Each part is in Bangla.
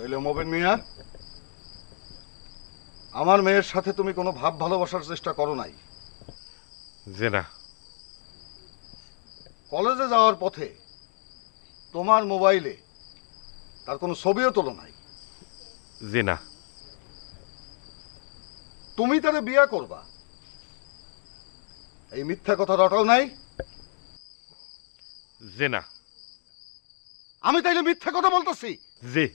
তাইলে মোবিন মিয়া, আমার মেয়ের সাথে তুমি কোনো ভাব ভালোবাসার চেষ্টা করো নাই? যে না। কলেজে যাওয়ার পথে তোমার মোবাইলে তার কোনো ছবিও তোলো নাই? যে না। তুমি তারে বিয়ে করবা এই মিথ্যা কথা রটাও নাই? যে না। আমি তাইলে মিথ্যা কথা বলতেছি? যে।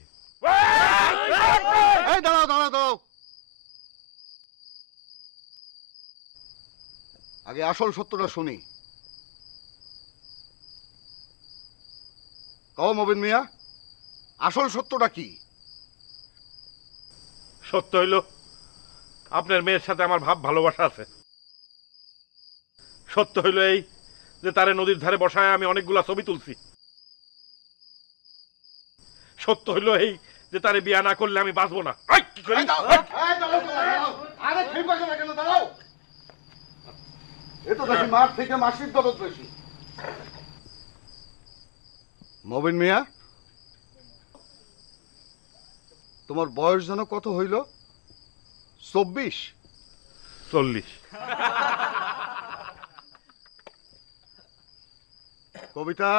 এই দাঁড়াও দাঁড়াও দাঁড়াও, আগে আসল সত্যটা শুনি। কও মবিন মিয়া, আসল সত্যটা কি? সত্য হইল আপনার মেয়ের সাথে আমার ভাব ভালোবাসা আছে। সত্য হইল এই যে তারে নদীর ধারে বসায় আমি অনেকগুলা ছবি তুলছি। সত্য হইল এই যে তারে বিয়া না করলে আমি বাঁচবো না। কি করি? মাঠ থেকে মাসির দরদ বেশি। মবিন মিয়া, তোমার বয়স যেন কত হইল? 24? 40। কবিতা,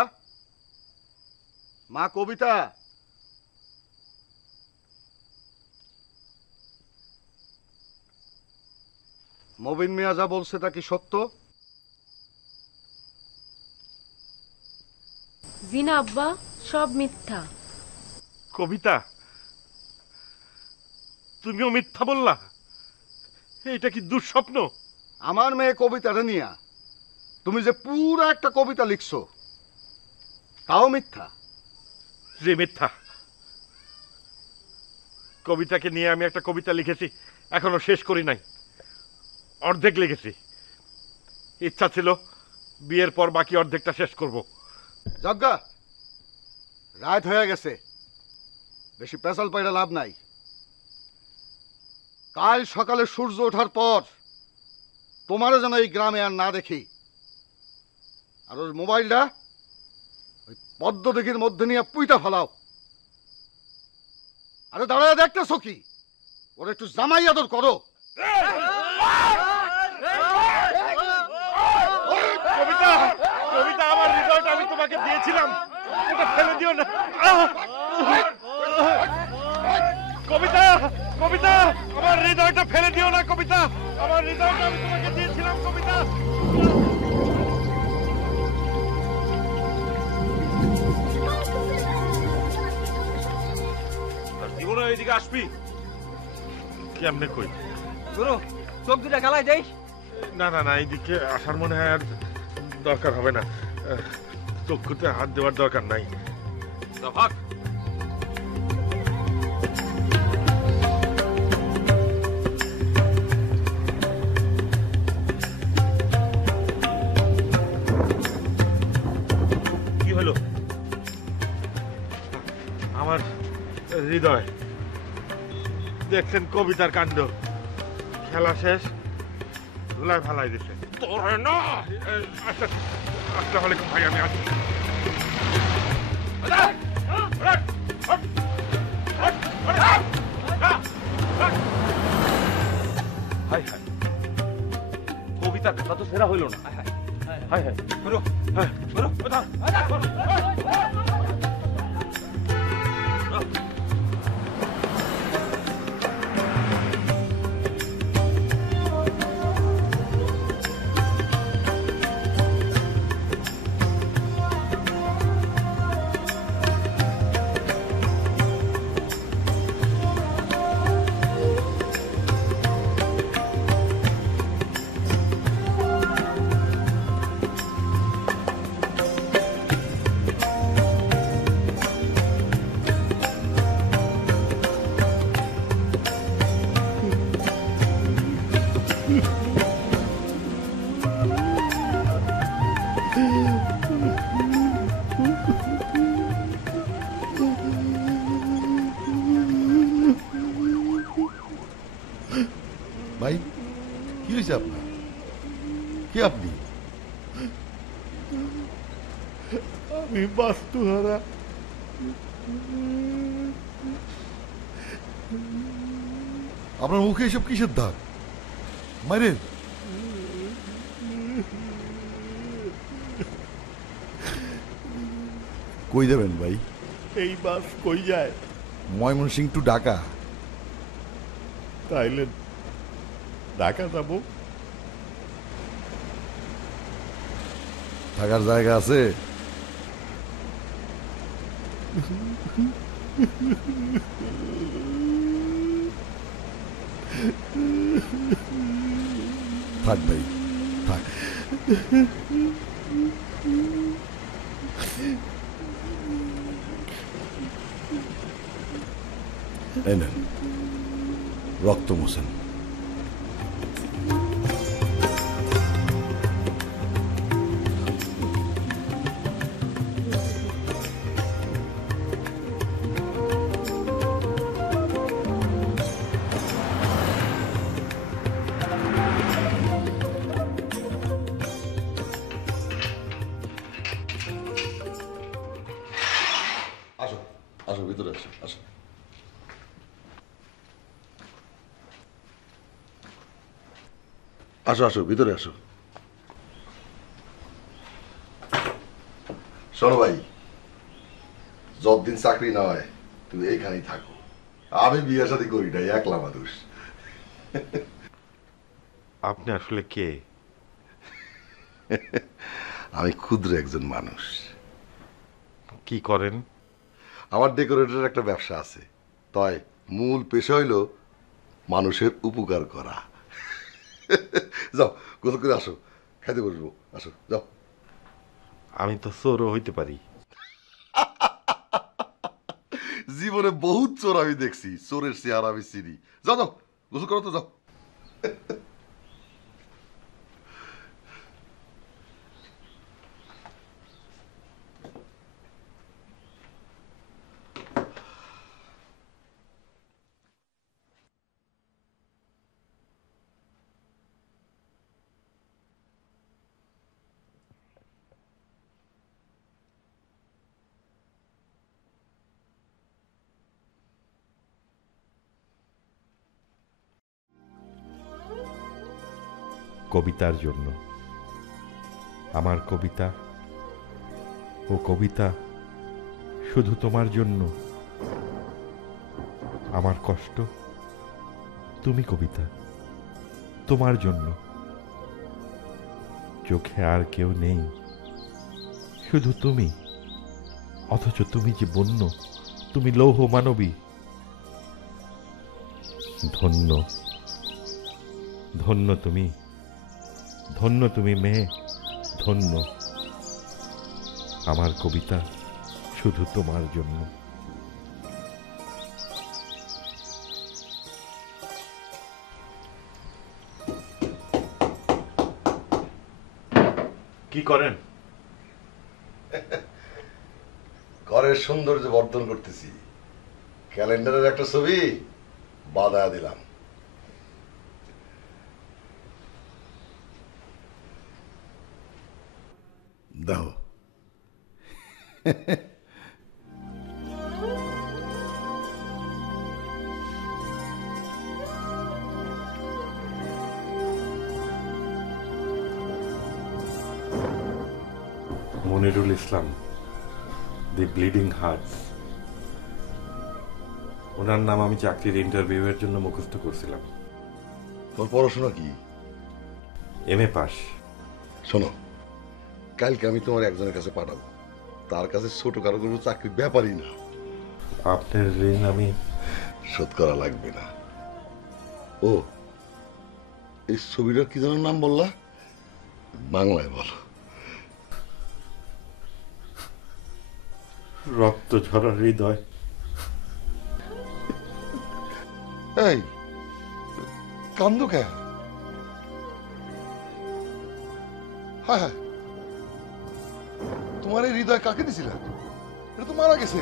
মা কবিতা, মবিন মিয়া যা বলছে তা কি সত্য? জি না আব্বা, সব মিথ্যা। কবিতা, তুমিও মিথ্যা বললা? এটা কি দুঃস্বপ্ন? আমার মেয়ে কবিতাটা নিয়া তুমি যে পুরো একটা কবিতা লিখছো তাও মিথ্যা? যে মিথ্যা। কবিতাকে নিয়ে আমি একটা কবিতা লিখেছি, এখনো শেষ করি নাই, অর্ধেক লিখেছি। ইচ্ছা ছিল বিয়ের পর বাকি অর্ধেকটা শেষ করব। যজ্ঞা, রাত হয়ে গেছে, বেশি পেশাল পাইরা লাভ নাই। কাল সকালে সূর্য ওঠার পর তোমারও যেন এই গ্রামে আর না দেখি। আর ওর মোবাইলটা ওই পদ্মদিঘির মধ্যে নিয়ে পুইটা ফেলাও। আরে দাঁড়ায় দেখতেছো কি? ওর একটু জামাই আদর করো। কবিতা, কবিতা, আমার হৃদয়টা আমি তোমাকে দিয়েছিলাম, এটা ফেলে দিও না। কবিতা, কবিতা, আমার হৃদয়টা ফেলে দিও না। কবিতা, আমার হৃদয়টা আমি তোমাকে দিয়েছিলাম। কবিতা, জীবনে এইদিকে আসবি? কেমনে কই? গুরু, চোখ দুটা গালায় দেই। না না না, এইদিকে আসার মনে হয় আর দরকার হবে না। চক্ষুতে হাত দেওয়ার দরকার নাই। ভাগ। কি হলো? আমার হৃদয় দেখছেন কবিতার কাণ্ড, খেলা শেষ, ধুলায় ফালাই দিছে। তোর না। আচ্ছা, আসসালামু আলাইকুম ভাই, আমি আসি। কবিতার কথা তো সেরা হইল না। হাই হাই, গুরু, গুরু, ভাই, কি হয়েছে আপনার? কে আপনি? আমি বাস্তুহারা। আপনার মুখে এসব কিসের দাগ? মারেন। কই যাবেন ভাই? এই বাস কই যায়? ময়মনসিং টু ঢাকা। তাইলে ঢাকা যাবো। থাকার জায়গা আছে? থাক ভাই, থাক। এই নেন, রক্ত মোছেন। আসো, আসো, ভিতরে আসো, আসো। আসো, আসো, ভিতরে আসো। শোনো ভাই, যতদিন চাকরি না হয় তুমি এইখানেই থাকো। আমি বিয়ে শাদী করি নাই, একলা মানুষ। আপনি আসলে কে? আমি ক্ষুদ্র একজন মানুষ। কি করেন? আমার ডেকোরেটরের একটা ব্যবসা আছে, তাই মূল পেশা হইল মানুষের উপকার করা। যাও, গোসল করে আসো, খাইতে বসবো। আসো, যাও। আমি তো চোরও হইতে পারি। জীবনে বহুত চোর আমি দেখছি, চোরের চেহারা আমি চিনি। যাও, যাও, গোসল করো তো, যাও। কবিতার জন্য। আমার কবিতা ও কবিতা শুধু তোমার জন্য। আমার কষ্ট তুমি কবিতা, তোমার জন্য। চোখে আর কেউ নেই, শুধু তুমি। অথচ তুমি যে বন্য, তুমি লৌহ মানবী। ধন্য, ধন্য তুমি, ধন্য তুমি মেয়ে, ধন্য। আমার কবিতা শুধু তোমার জন্য। কি করেন? ঘরের সৌন্দর্য বর্ধন করতেছি। ক্যালেন্ডারের একটা ছবি বাঁধায়া দিলাম। দাও। মনিরুল ইসলাম, দি ব্লিডিং হার্টস। ওনার নাম আমি চাকরির ইন্টারভিউয়ের জন্য মুখস্থ করছিলাম। তোমার পড়াশোনা কি? MA pass. শোনো, কালকে আমি তোমার একজনের কাছে পাঠাবো। তার কাছে ছোট কারো কোনো চাকরির ব্যাপারই না। আপনার ঋণ আমি শোধ করা লাগবে না। ও, এই ছবিটার কি যেন নাম বললা? বাংলায় বলো। রক্ত ঝরা হৃদয়। এই কান্দো কে? হ্যাঁ হ্যাঁ, তোমার এই হৃদয় কাকে দিছিল? এটা তো মারা গেছে।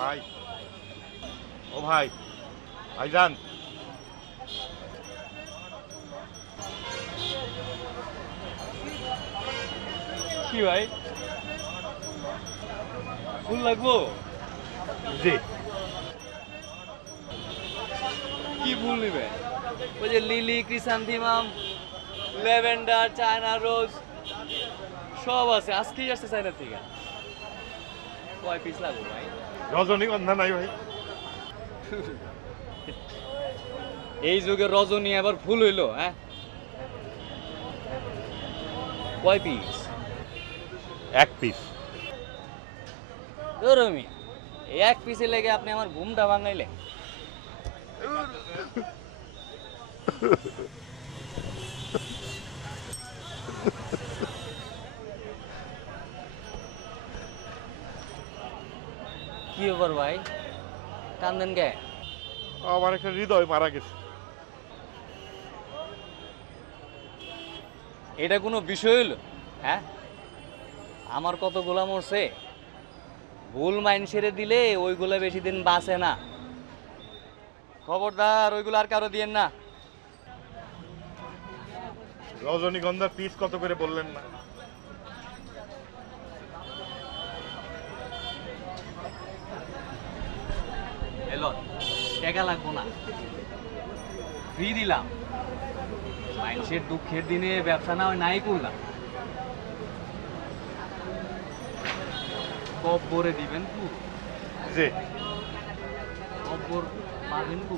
ভাই, ও ভাই, ভাইজান। কি ভাই, ফুল লাগবো? জি। কি ফুল নেবেন? ওই যে লিলি, ক্রিসান্থিমাম, ল্যাভেন্ডার, চায়না রোজ সব আছে। আজকেই আসছে চায়না থেকে। কয় পিস লাগবে ভাই? রজনীগন্ধা নাই ভাই? এই যুগে রজনী আবার ফুল হইলো? হ্যাঁ, কয় পিস? 1 পিস। ধরমি এই 1 পিসে লেগে আপনি আমার ঘুমটা ভাঙাইলেন। কি ব্যাপার ভাই, কান্দেন কে? আমার একটা হৃদয় মারা গেছে। এটা কোনো বিষয় হইল? হ্যাঁ, আমার কতগুলা মরছে, ভুল মাইন সেরে দিলে ওইগুলা বেশি দিন বাঁচে না। খবরদার ওইগুলো আর কারো দিয়েন না। রজনীগন্ধার পিস কত করে বললেন না? এলো টাকা লাগবো না, ফ্রি দিলাম। মানুষের দুঃখের দিনে ব্যবসা না হয় নাই করলাম। কব্বরে দিবেন কু? জি। কব্বর পাবেন কু?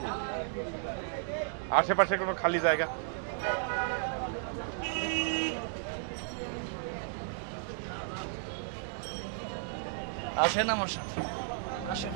আশেপাশে কোনো খালি জায়গা? আসেন আমার সাথে, আসেন।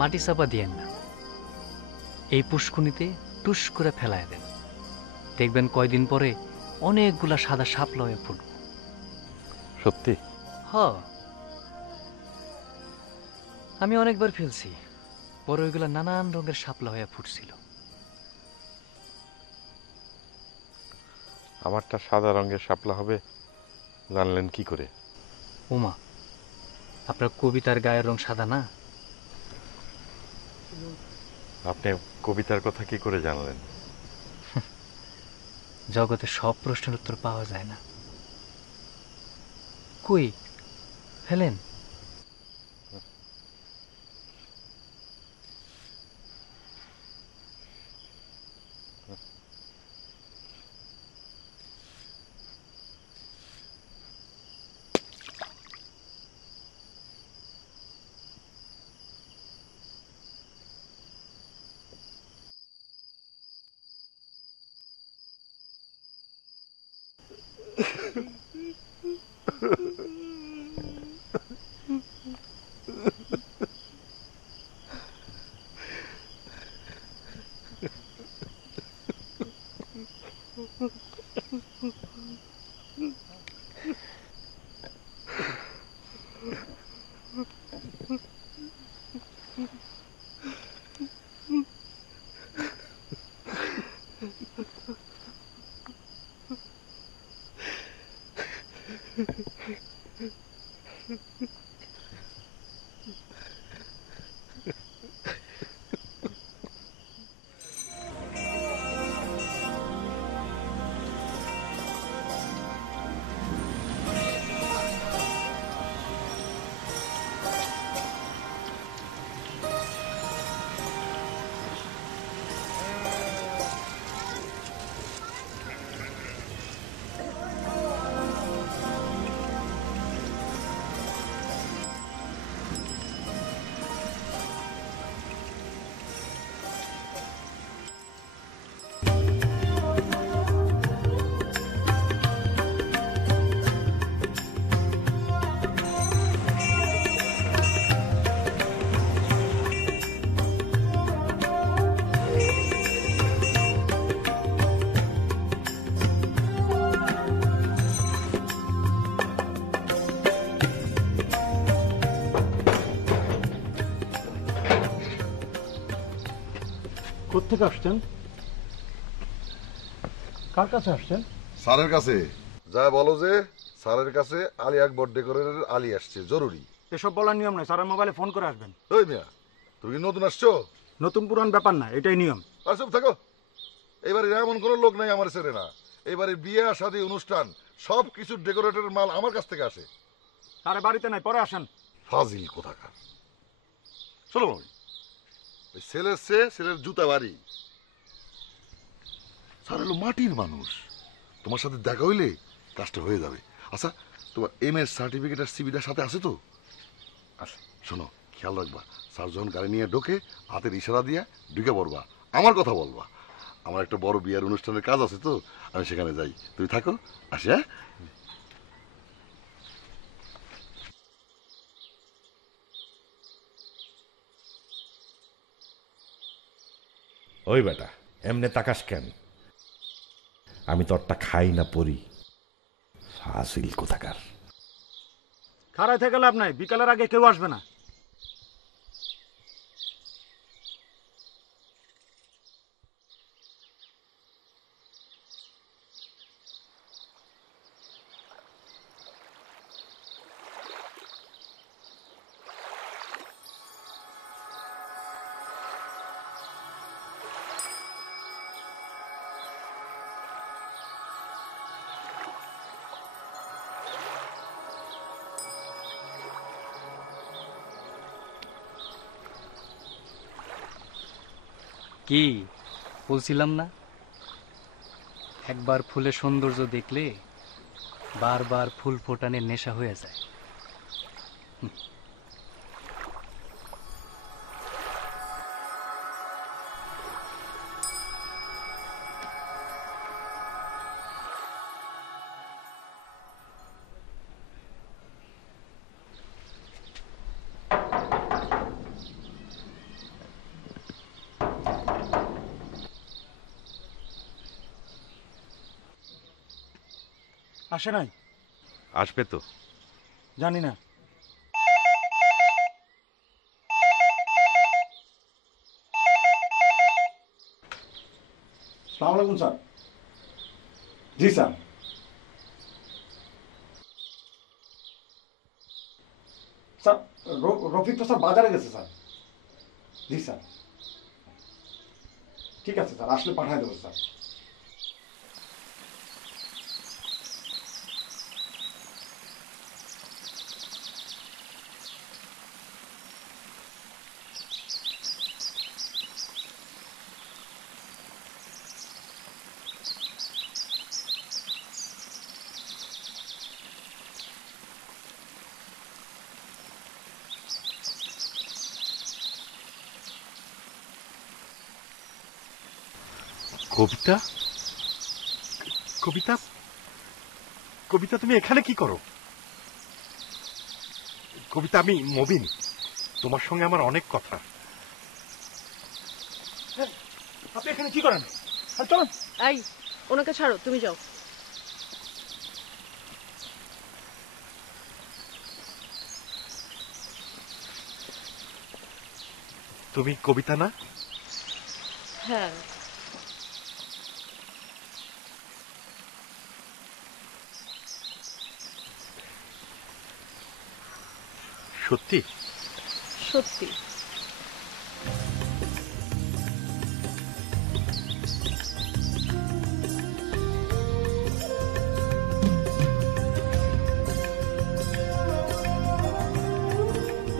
মাটি চাপা দিয়েন না, এই পুষ্কুনিতে টুস করে ফেলায় দেন। দেখবেন কয়দিন পরে অনেকগুলা সাদা শাপলা হয়ে ফুটব। সত্যি? হ, আমি অনেকবার ফেলছি, পরে ওইগুলা নানান রঙের শাপলা হয়ে ফুটছিল। আমারটা সাদা রঙের শাপলা হবে জানলেন কি করে? ওমা, আপনার কবিতার গায়ের রং সাদা না? আপনি কবিতার কথা কি করে জানলেন? জগতে সব প্রশ্নের উত্তর পাওয়া যায় না। কই ফেলেন। কোত্থেকে আসছেন? কার কাছে আসছেন? স্যারের কাছে। যা বলো যে স্যারের কাছে আলী আকবর ডেকোরেটরের আলী আসছে, জরুরি। এসব বলার নিয়ম নাই, স্যারের মোবাইলে ফোন করে আসবেন। ওই মিয়া, তুমি কি নতুন আসছো? নতুন পুরান ব্যাপার না, এটাই নিয়ম। আর চুপ থাকো। এবারে এমন কোনো লোক নাই আমার ছেড়ে না। এবারে বিয়ে শাদী অনুষ্ঠান সব কিছু ডেকোরেটরের মাল আমার কাছ থেকে আসে। আরে বাড়িতে নাই, পরে আসেন। ফাজিল কোথাকার। চলো মামি, ওই ছেলের চেয়ে ছেলের জুতা বাড়ি। স্যার হলো মাটির মানুষ, তোমার সাথে দেখা হইলে কাজটা হয়ে যাবে। আচ্ছা, তোমার এম.এর সার্টিফিকেট আর সিভিটা সাথে আছে তো? আচ্ছা শোনো, খেয়াল রাখবা, স্যার যখন গাড়ি নিয়ে ঢোকে হাতের ইশারা দিয়ে ঢুকে পড়বা, আমার কথা বলবা। আমার একটা বড় বিয়ের অনুষ্ঠানের কাজ আছে তো, আমি সেখানে যাই, তুমি থাকো, আসি। হ্যাঁ, ওই বেটা, এমনে তাকাস কেন? আমি তোরটা খাই না পরি। ফাজিল কোথাকার। খাড়ায় থেকে লাভ নাই, বিকালের আগে কেউ আসবে না। কি বলছিলাম না, একবার ফুলের সৌন্দর্য দেখলে বারবার ফুল ফোটানোর নেশা হয়ে যায়। আসে নাই? আসবে তো। জানি না। আসসালামু আলাইকুম স্যার। জি স্যার। স্যার রফিক তো স্যার বাজারে গেছে স্যার। জি স্যার, ঠিক আছে স্যার, আসলে পাঠিয়ে দেবো স্যার। কবিতা, কবিতা, কবিতা, তুমি এখানে কি করো? কবিতা, আমি মবিন, তোমার সঙ্গে আমার অনেক কথা। আপনি এখানে কি করেন? চলুন। এই, ওনাকে ছাড়ো, তুমি যাও। তুমি কবিতা না? হ্যাঁ। সত্যি? সত্যি।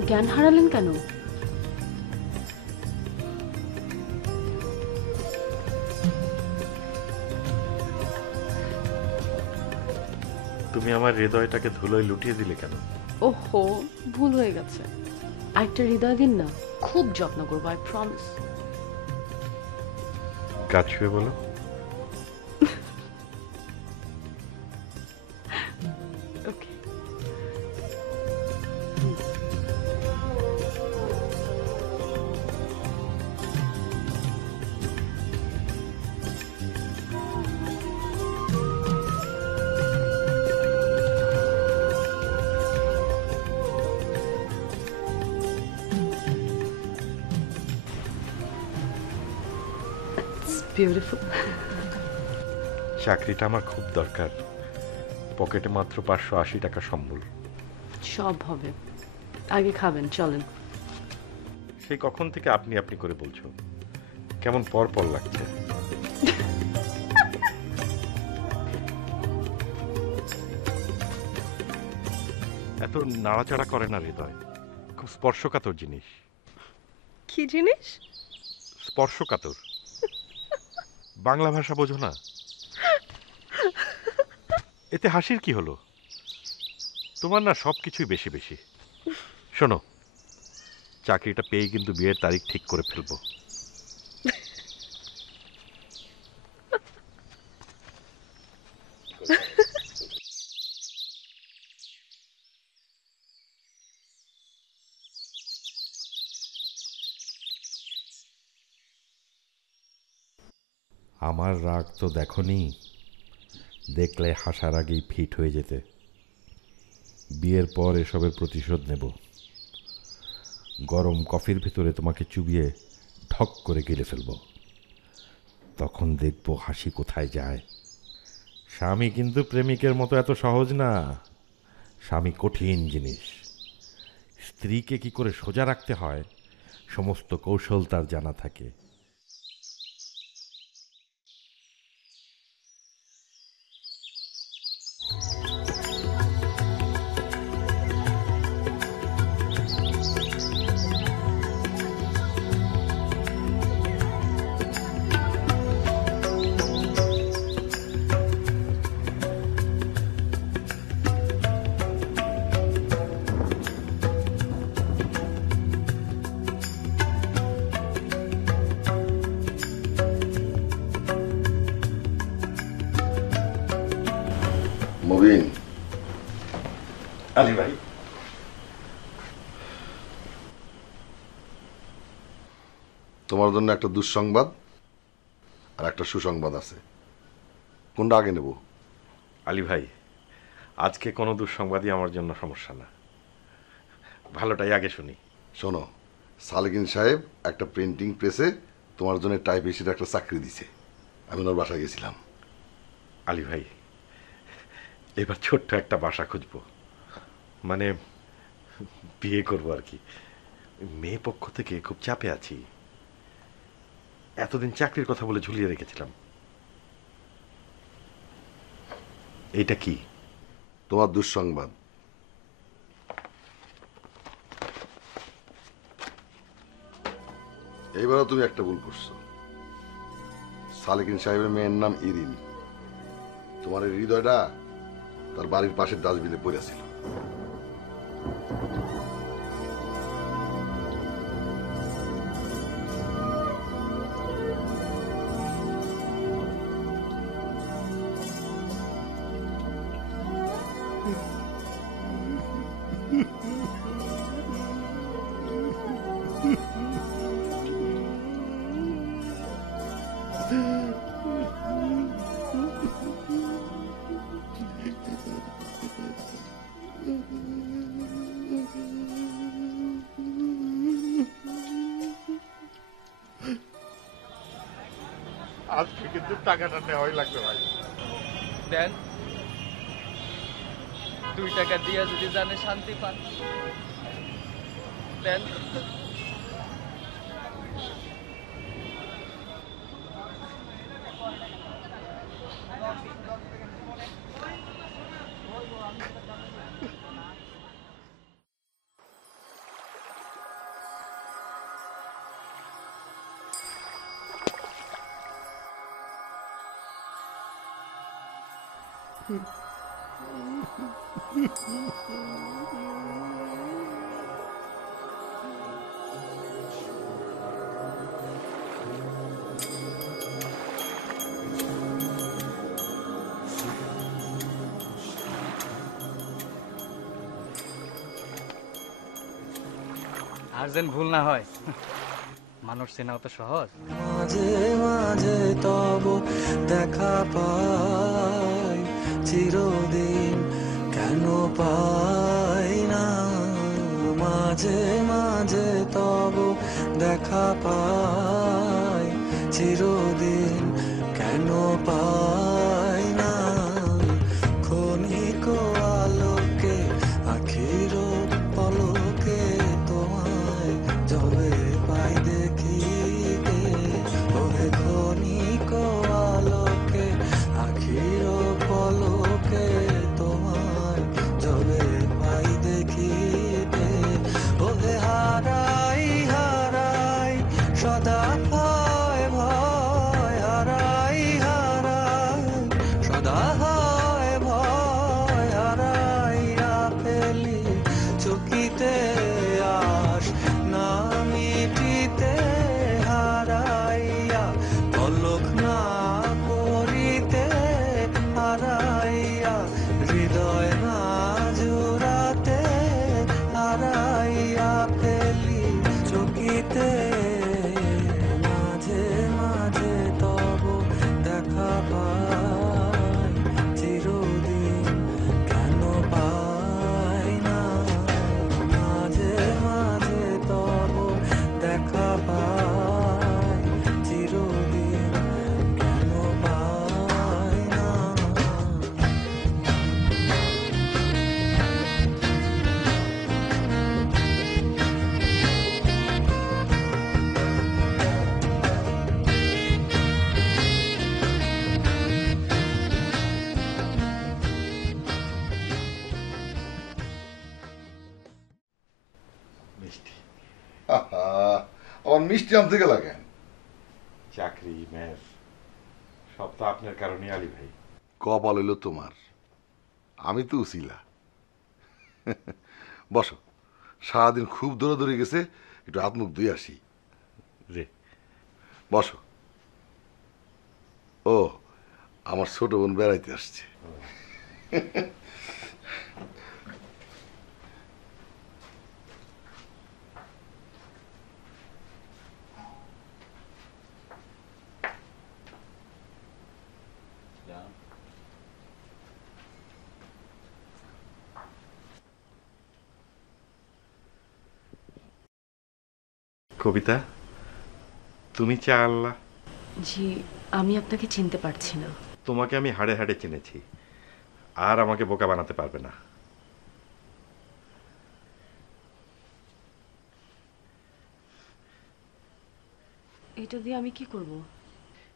জ্ঞান হারালেন কেন? তুমি আমার হৃদয়টাকে ধুলোয় লুটিয়ে দিলে কেন? ওহো, ভুল হয়ে গেছে। আরেকটা হৃদয় দিন না, খুব যত্ন করবো, আই প্রমিস। কাজ ছুঁয়ে বলো। ওকে। বিউটিফুল। চাকরিটা আমার খুব দরকার, পকেটে মাত্র 580 টাকা সম্বল। সব হবে, আগে খাবেন, চলেন। সেই কখন থেকে আপনি আপনি করে বলছো, কেমন পর পর লাগছে। এত নাড়াচাড়া করে না হৃদয়, খুব স্পর্শকাতর জিনিস। কি জিনিস? স্পর্শকাতর। বাংলা ভাষা বোঝো না? এতে হাসির কি হলো? তোমার না সবকিছুই বেশি বেশি। শোনো, চাকরিটা পেয়ে কিন্তু বিয়ের তারিখ ঠিক করে ফেলবো। আমার রাগ তো দেখনি, দেখলে হাসার আগেই ফিট হয়ে যেতে। বিয়ের পর এসবের প্রতিশোধ নেব। গরম কফির ভেতরে তোমাকে চুবিয়ে ঠক করে গিলে ফেলব। তখন দেখব হাসি কোথায় যায়। স্বামী কিন্তু প্রেমিকের মতো এত সহজ না। স্বামী কঠিন জিনিস। স্ত্রীকে কি করে সোজা রাখতে হয় সমস্ত কৌশল তার জানা থাকে। মুবিন, আলী ভাই, তোমার জন্য একটা দুঃসংবাদ আর একটা সুসংবাদ আছে। কোনটা আগে নেব? আলী ভাই, আজকে কোনো দুঃসংবাদই আমার জন্য সমস্যা না, ভালোটাই আগে শুনি। শোনো, সালেকিন সাহেব একটা প্রিন্টিং প্রেসে তোমার জন্য টাইপিস্টের একটা চাকরি দিছে। আমি ওর বাসায় গেছিলাম। আলী ভাই, এবার ছোট্ট একটা বাসা খুঁজবো, মানে বিয়ে করবো আর কি। মেয়ে পক্ষ থেকে খুব চাপে আছি। এতদিন চাকরির কথা বলে ঝুলিয়ে রেখেছিলাম। এইটা কি? তোমার দুঃসংবাদ। এইবারও তুমি একটা ভুল করছো। সালেকিন সাহেবের মেয়ের নাম ইরিন। তোমার এই হৃদয়টা তার বাড়ির পাশের ডাস্টবিনে পড়েছিল। আজকে কিন্তু টাকাটা নেওয়াই লাগবে ভাই। দেন, 2 টাকা দিয়া যদি জানে শান্তি পান, দেন। আর যেন ভুল না হয়, মানুষ চেনাও তো সহজ। মাঝে মাঝে তব দেখা পাই, চিরদিন কেন পাই না। মাঝে মাঝে তব দেখা পাই, চিরদিন পাই না ক্ষণিক আলোকে আখির পলকে তোমায় যবে পাই দেখিতে ওহে ক্ষণিক আলোকে আখির পলকে তোমায় যবে পাই দেখিতে ওহে হারাই হারাই সদা ভয় ভয় হারাই হারাই সদা হয় ভয় হারাইয়া ফেলি চকিতে আস না মিটিতে হারাইয়া পলক না করিতে হারাইয়া হৃদয় না জোড়াতে হারাইয়া ফেলি চকিতে মাঝে মাঝে তব দেখা পাই চিরদিন কেন পাই না মাঝে মাঝে তব দেখা পাই চিরদিন কেন পাই না মিষ্টি আমার মিষ্টি আনতে গেলা কেন? চাকরি ম্যাচ সব তো আপনার কারণে আলী ভাই। কপাল হইল তোমার, আমি তো উছিলা। বসো, সারাদিন খুব দৌড়াদৌড়ি গেছে, একটু হাত মুখ ধুয়ে আসি। রে বসো। ও, আমার ছোট বোন বেড়াইতে আসছে। কবিতা, তুমি চা আনলা? জি, আমি আপনাকে চিনতে পারছি না। তোমাকে আমি হাড়ে হাড়ে চিনেছি, আর আমাকে বোকা বানাতে পারবে না। এটা দিয়ে আমি কি করব?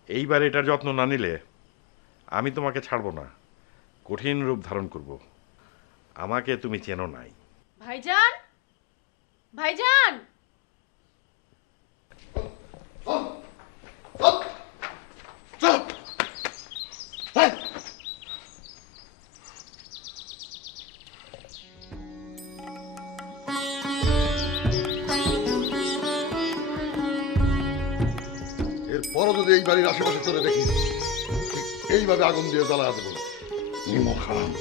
এইবার এটার যত্ন না নিলে আমি তোমাকে ছাড়বো না, কঠিন রূপ ধারণ করব। আমাকে তুমি চেনো নাই। ভাইজান, ভাইজান! এরপরও যদি এই বাড়ির আশেপাশে চলে দেখি, ঠিক এইভাবে আগুন দিয়ে জ্বালা দেবো। নিমক হারাম।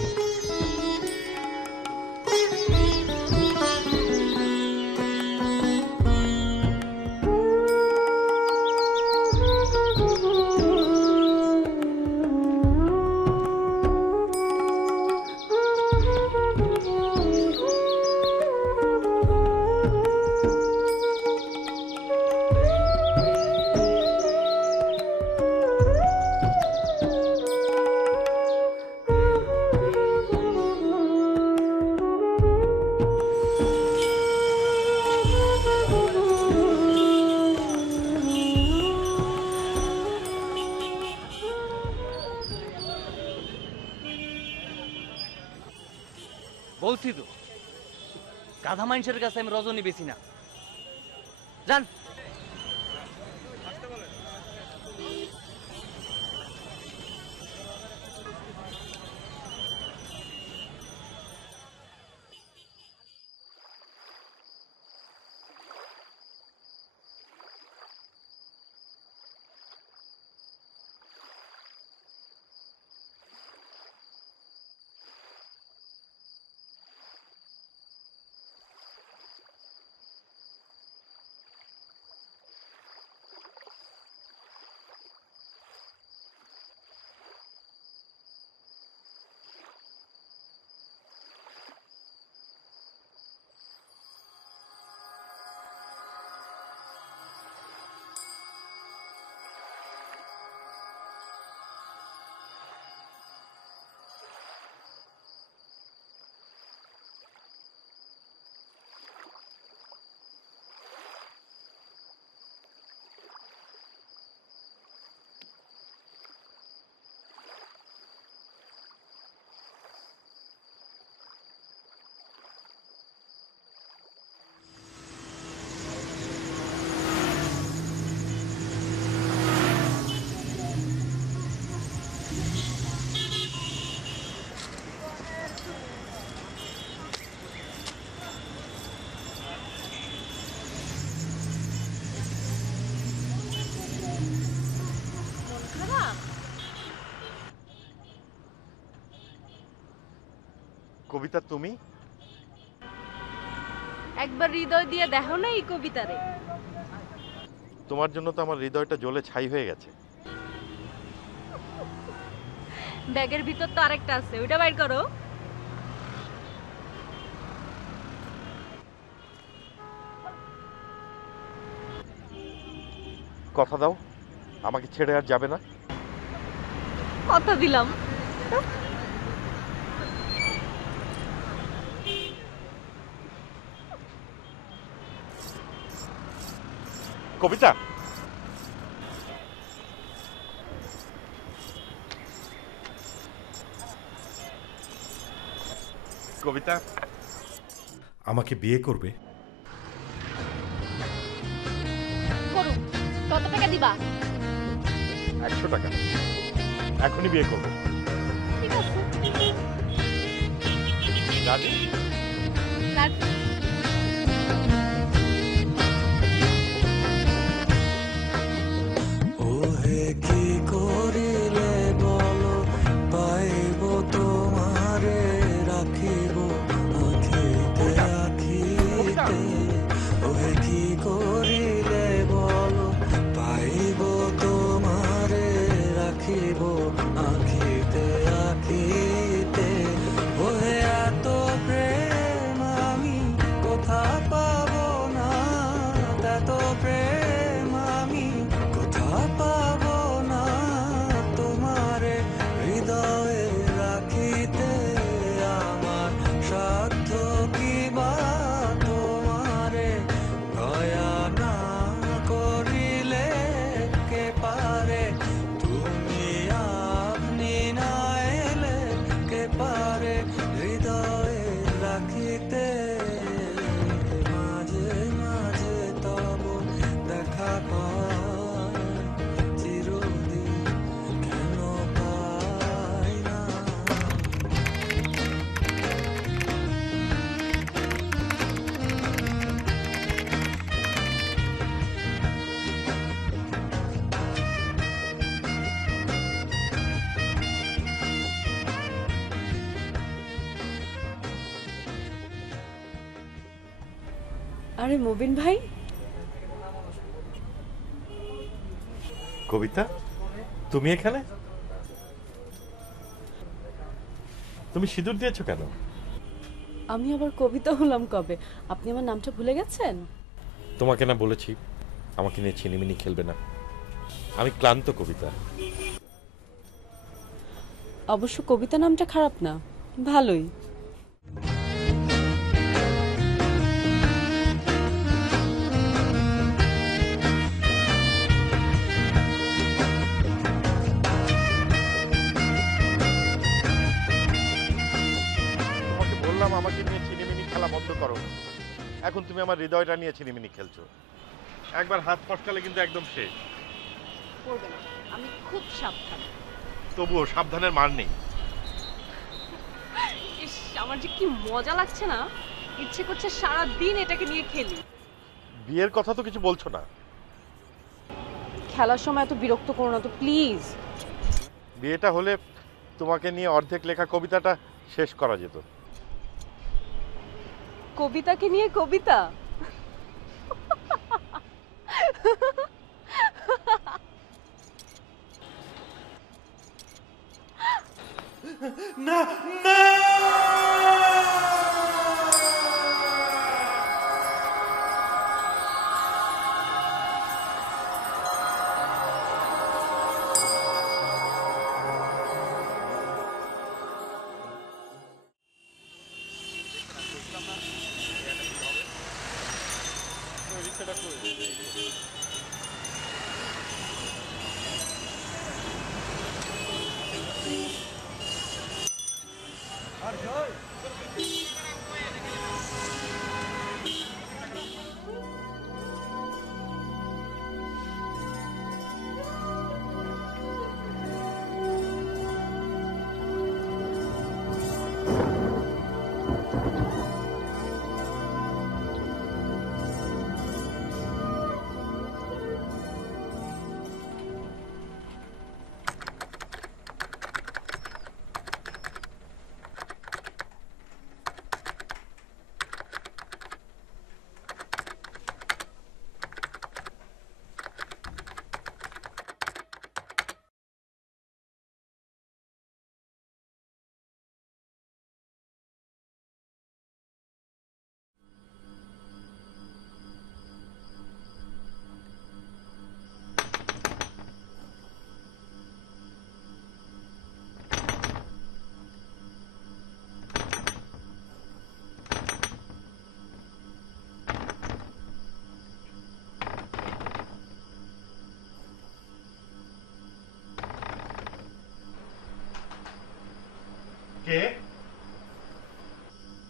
বলছি তো, গাধা মানুষের কাছে আমি রজনী বেশি না। জান কবিতা তুমি? একবার হৃদয় দিয়ে দেখো না এই কবিতারে। তোমার জন্য তো আমার হৃদয়টা জ্বলে ছাই হয়ে গেছে। ব্যাগের ভিতর তো আরেকটা আছে, ওইটা বাইর করো। কথা দাও আমাকে ছেড়ে আর যাবে না। কথা দিলাম। কবিতা, কবিতা আমাকে বিয়ে করবে? করুন। কত টাকা দিবা? 100 টাকা। এখনই বিয়ে করবো। ঠিক আছে। রাজি? রাজি। ওহে কি করিলে বলো পাইব তোমারে রাখিব আখিতে আখিতে। ওহে কি করিলে বলো পাইব তোমারে রাখিব আখিতে আখিতে। ওহে এত প্রেম আমি কোথা পাবো না, এত প্রেম আমি কোথা পাবো না। তোমারে হৃদয়ে রাখিতে আমার সাধ্য কি বা, তোমারে দয়া না করিলে কে পারে। তুমি আপনি না এলে কে পারে হৃদয়ে রাখিতে। মাঝে মাঝে তব দেখা পাই, চিরদিন কেন পাই না। আরে মুবিন ভাই, কবিতা তুমি এখানে? তুমি সিঁদুর দিয়েছো কেন? আমি আবার কবিতা হলাম কবে? আপনি আমার নামটা ভুলে গেছেন? তোমাকে না বলেছি আমাকে নিয়ে ছিনিমিনি খেলবে না। আমি ক্লান্ত কবিতা। অবশ্য কবিতা নামটা খারাপ না, ভালোই। তোমাকে বললাম আমাকে নিয়ে ছিনিমিনি খেলা বন্ধ করো। এখন তুমি আমার হৃদয়টা নিয়ে ছিনিমিনি খেলছো। একবার হাত ফসকালে কিন্তু একদম শেষ। করবে না, আমি খুব সাবধান। তবুও সাবধানের মার নেই। ইস, আমার যে কি মজা লাগছে না, ইচ্ছে করছে সারা দিন এটাকে নিয়ে খেলি। বিয়ের কথা তো কিছু বলছো না। খেলার সময় এত বিরক্ত করো না তো প্লিজ। বিয়েটা হলে তোমাকে নিয়ে অর্ধেক লেখা কবিতাটা শেষ করা যেত। কবিতাকে নিয়ে কবিতা? না না কে?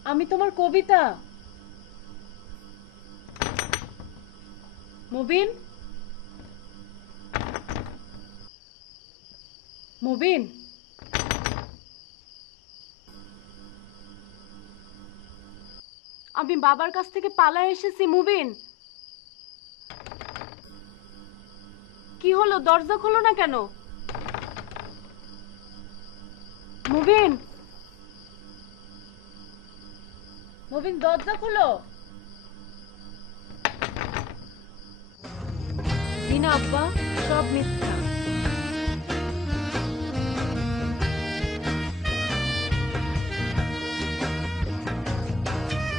আমি তোমার কবিতা। মুবিন, মুবিন, আমি বাবার কাছ থেকে পালায় এসেছি। মুবিন, কি হলো? দরজা খোলো না কেন? মুবিন, মুবিন, দরজা খোলো। না আব্বা, সব মিথ্যা।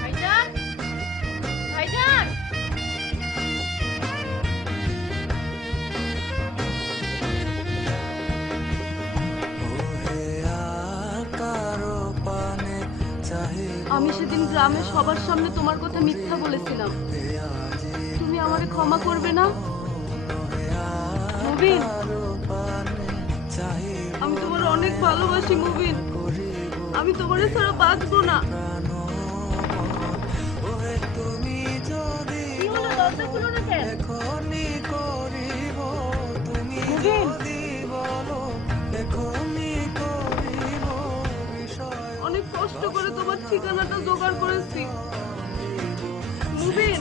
ভাইজান, ভাইজান, আমি সেদিন গ্রামে সবার সামনে তোমার কথা মিথ্যা বলেছিলাম। তুমি আমারে ক্ষমা করবে না? মুবিন, আমি তোমার অনেক ভালোবাসি মুবিন। আমি তোমার ছাড়া বাঁচবো না। কি হলো? দরজা খুলো না কেন? মুবিন, অনেক কষ্ট করে তোমার ঠিকানাটা জোগাড় করেছি। মুবিন,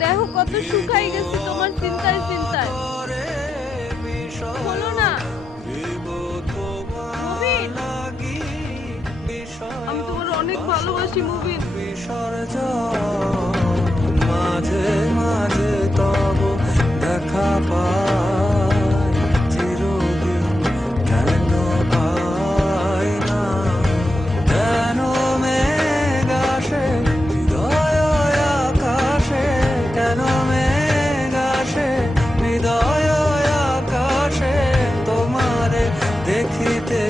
দেখো কত শুকাই গেছে তোমার চিন্তায় চিন্তায়। বলো না মুবিন, আমি তোমার অনেক ভালোবাসি মুবিন। মাঝে মাঝে তব দেখা পাই, চিরদিন কেন পাই না? কেন মেঘ আসে হৃদয় আকাশে, কেন মেঘ আসে হৃদয় আকাশে, তোমারে দেখিতে